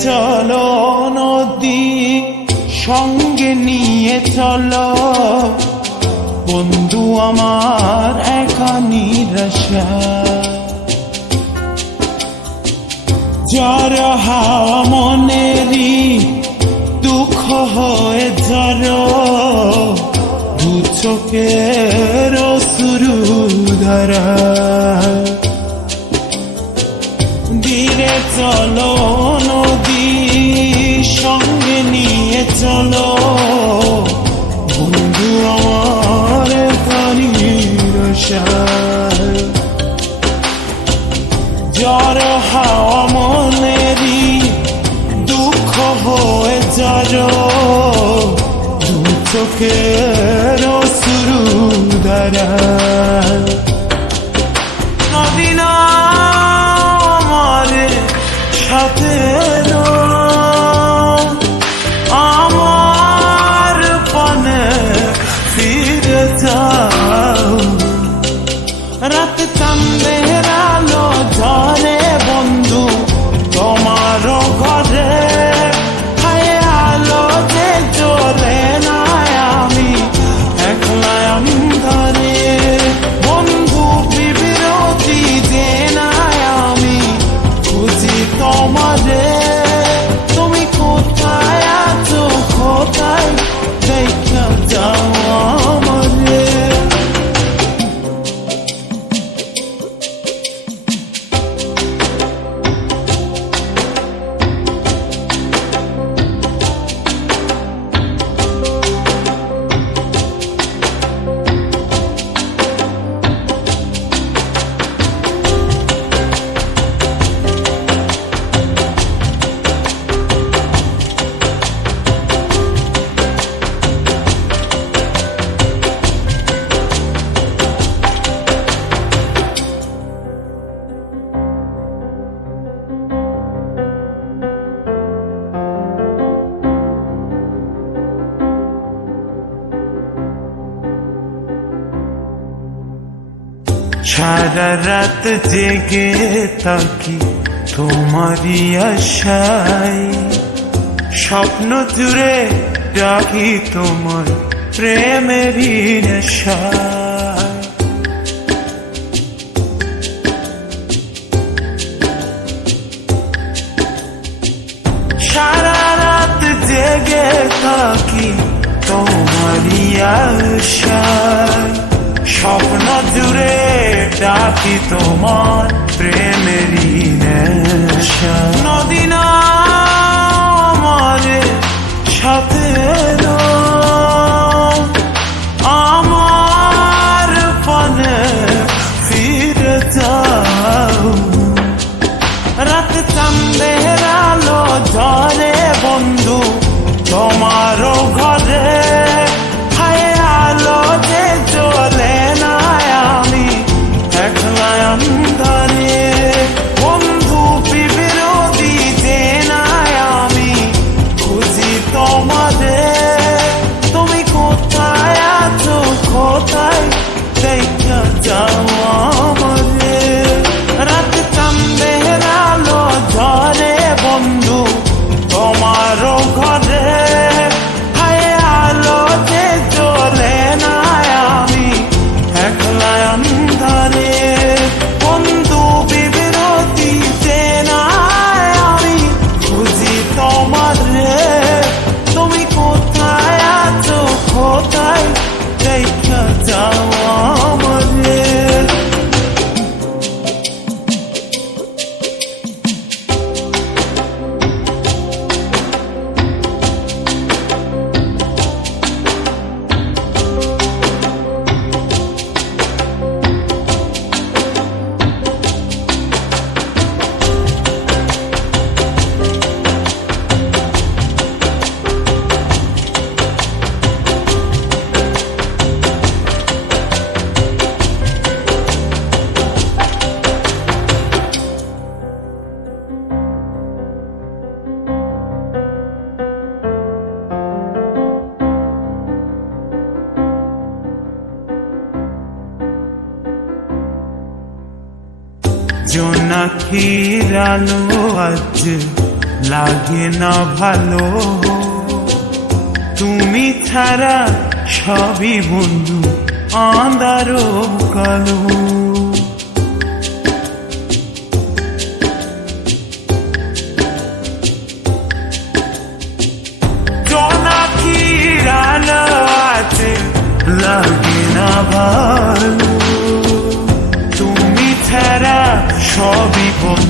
চলো নদী সঙ্গে নিয়ে চলো বন্ধু আমার একা নিরাশা ঝড় হাওয়া মনেরই দুঃখ হয়ে ঝড় দু চোখের অশ্রু ধারা ধীরে চলো নদী সঙ্গে নিয়ে চলো বন্ধু আমার নিরাশা ঝড় হাওয়া মনেরই দুঃখ হয়ে ঝড় দু চোখের অশ্রু ধারা নদী না আমার সাথে আমার পানে ফিরে যাও রাত চাঁদের আলো ঝরে বন্ধু তোমার ঘরে হায় আলো যে জ্বলে না আমি একলা অন্ধকারে বন্ধু বিরতি যে না আমি খুঁজি তোমারে তুমি কোথায় আছো কোথায় দেখা যাও আমারে সারা রাত জেগে থাকি তোমারই আশায় স্বপ্ন জুড়ে ডাকি তোমার প্রেমেরই নেশায় সারা রাত জেগে থাকি তোমারই আশায় স্বপ্ন জুড়ে ডাকি তোমার প্রেমেরই নেশা নদী না আমার সাথে আমার পানে ফিরে যাও রাত চাঁদের আলো ঝরে বন্ধু তোমার ঘরে হায় আলো যে জ্বলে না আমি একলা অন্ধকারে বন্ধু বিরতি যে না আমি খুঁজি তোমারে তুমি কোথায় আছো কোথায় দেখা যাও আমারে রাত চাঁদের আলো ঝরে বন্ধু তোমার ঘরে হায় আলো যে জ্বলে না আমি একলা অন্ধকারে বন্ধু বিরতি যে না আমি খুঁজি তোমারে তুমি কোথায় আছো কোথায় দেখা যাও আমারে জোনাকির আলো আজ লাগে না ভালো, তুমি ছাড়া সবই বন্ধু আঁধার কালো। জোনাকির আলো আছে লাগে না ভালো, তুমি ছাড়া সবই বন্ধু